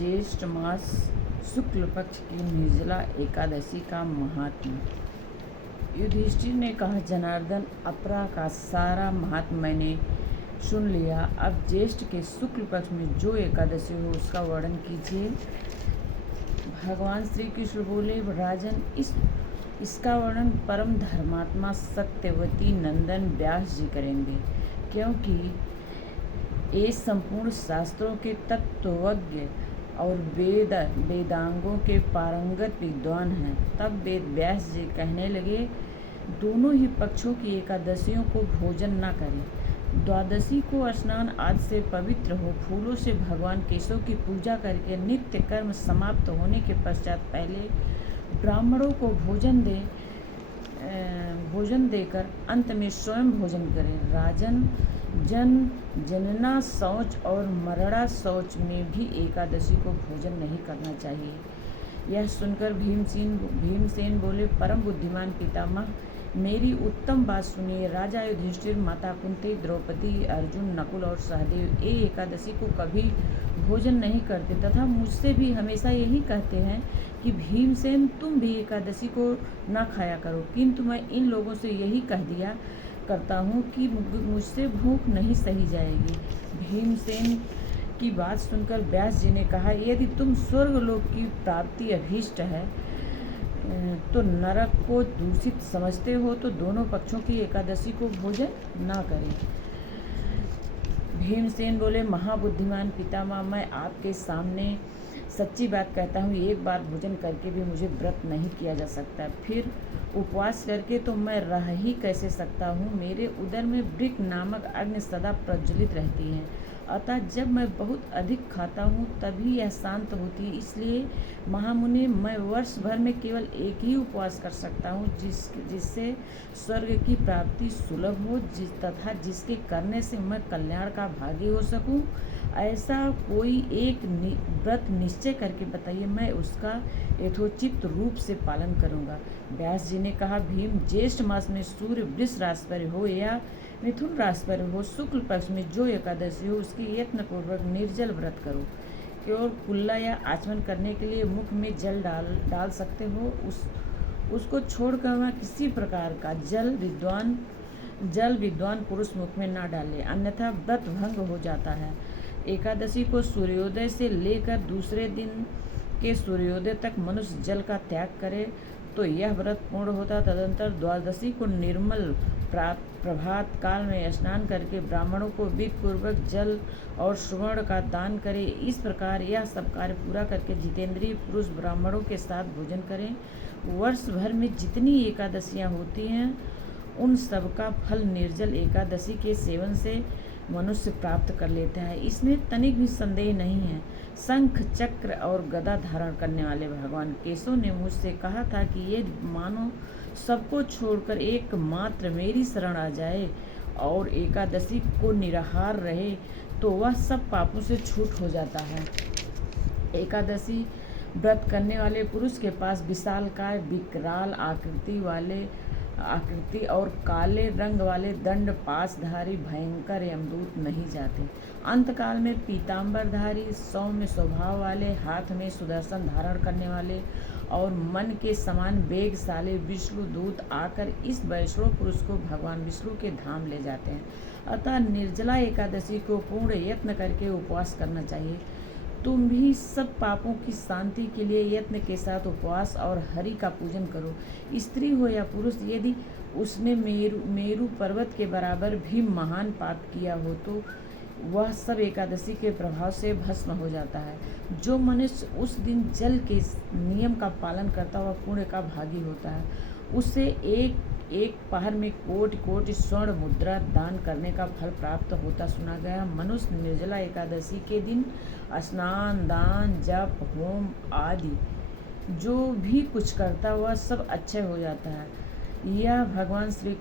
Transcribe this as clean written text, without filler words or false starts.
ज्येष्ठ मास शुक्ल पक्ष की निर्जला एकादशी का महात्म्य। युधिष्ठिर ने कहा, जनार्दन, अपरा का सारा महात्म्य मैंने सुन लिया। अब ज्येष्ठ के शुक्ल पक्ष में जो एकादशी हो उसका वर्णन कीजिए। भगवान श्री कृष्ण बोले, राजन, इसका वर्णन परम धर्मात्मा सत्यवती नंदन व्यास जी करेंगे, क्योंकि ये संपूर्ण शास्त्रों के तत्वज्ञ और वेदांगों के पारंगत विद्वान हैं। तब वेद व्यास जी कहने लगे, दोनों ही पक्षों की एकादशियों को भोजन न करें। द्वादशी को स्नान आदि से पवित्र हो, फूलों से भगवान केशव की पूजा करके नित्य कर्म समाप्त होने के पश्चात पहले ब्राह्मणों को भोजन देकर अंत में स्वयं भोजन करें। राजन, जनना शौच और मरणा शौच में भी एकादशी को भोजन नहीं करना चाहिए। यह सुनकर भीमसेन बोले, परम बुद्धिमान पितामह, मेरी उत्तम बात सुनिए। राजा युधिष्ठिर, माता कुंती, द्रौपदी, अर्जुन, नकुल और सहदेव ये एकादशी को कभी भोजन नहीं करते तथा मुझसे भी हमेशा यही कहते हैं कि भीमसेन, तुम भी एकादशी को न खाया करो, किंतु मैं इन लोगों से यही कह दिया करता हूँ कि मुझसे भूख नहीं सही जाएगी। भीमसेन की बात सुनकर व्यास जी ने कहा, यदि तुम स्वर्गलोक की प्राप्ति अभीष्ट है तो नरक को दूषित समझते हो तो दोनों पक्षों की एकादशी को भोजन ना करें। भीमसेन बोले, महाबुद्धिमान पितामह, मैं आपके सामने सच्ची बात कहता हूँ, एक बार भोजन करके भी मुझे व्रत नहीं किया जा सकता, फिर उपवास करके तो मैं रह ही कैसे सकता हूँ। मेरे उदर में वृक्क नामक अग्नि सदा प्रज्वलित रहती है, अतः जब मैं बहुत अधिक खाता हूँ तभी यह शांत होती है। इसलिए महामुनि, मैं वर्ष भर में केवल एक ही उपवास कर सकता हूँ जिससे स्वर्ग की प्राप्ति सुलभ हो, तथा जिसके करने से मैं कल्याण का भागी हो सकूँ। ऐसा कोई एक व्रत निश्चय करके बताइए, मैं उसका यथोचित रूप से पालन करूँगा। व्यास जी ने कहा, भीम, ज्येष्ठ मास में सूर्य वृष राशि पर हो या मिथुन राशि पर हो, शुक्ल पक्ष में जो एकादशी हो उसकी यत्नपूर्वक निर्जल व्रत करो। केवल कुल्ला या आचमन करने के लिए मुख में जल डाल सकते हो, उसको छोड़कर वह किसी प्रकार का जल विद्वान पुरुष मुख में न डाले, अन्यथा व्रत भंग हो जाता है। एकादशी को सूर्योदय से लेकर दूसरे दिन के सूर्योदय तक मनुष्य जल का त्याग करे तो यह व्रत पूर्ण होता। तदंतर द्वादशी को निर्मल प्रभात काल में स्नान करके ब्राह्मणों को विधिपूर्वक जल और सुवर्ण का दान करे। इस प्रकार यह सब कार्य पूरा करके जितेंद्रिय पुरुष ब्राह्मणों के साथ भोजन करें। वर्ष भर में जितनी एकादशियाँ होती हैं उन सब का फल निर्जल एकादशी के सेवन से मनुष्य प्राप्त कर लेता है, इसमें तनिक भी संदेह नहीं है। शंख, चक्र और गदा धारण करने वाले भगवान केशव ने मुझसे कहा था कि ये मानो सबको छोड़कर एकमात्र मेरी शरण आ जाए और एकादशी को निराहार रहे तो वह सब पापों से छूट हो जाता है। एकादशी व्रत करने वाले पुरुष के पास विशालकाय, विकराल आकृति और काले रंग वाले दंड पाशधारी भयंकर यमदूत नहीं जाते। अंतकाल में पीताम्बरधारी, सौम्य स्वभाव वाले, हाथ में सुदर्शन धारण करने वाले और मन के समान वेगशाली विष्णु दूत आकर इस वैष्णव पुरुष को भगवान विष्णु के धाम ले जाते हैं। अतः निर्जला एकादशी को पूर्ण यत्न करके उपवास करना चाहिए। तुम भी सब पापों की शांति के लिए यत्न के साथ उपवास और हरि का पूजन करो। स्त्री हो या पुरुष, यदि उसने मेरु पर्वत के बराबर भी महान पाप किया हो तो वह सब एकादशी के प्रभाव से भस्म हो जाता है। जो मनुष्य उस दिन जल के नियम का पालन करता हुआ पुण्य का भागी होता है, उससे एक पहर में कोटि स्वर्ण मुद्रा दान करने का फल प्राप्त होता सुना गया। मनुष्य निर्जला एकादशी के दिन स्नान, दान, जप, होम आदि जो भी कुछ करता वह सब अच्छे हो जाता है। यह भगवान श्री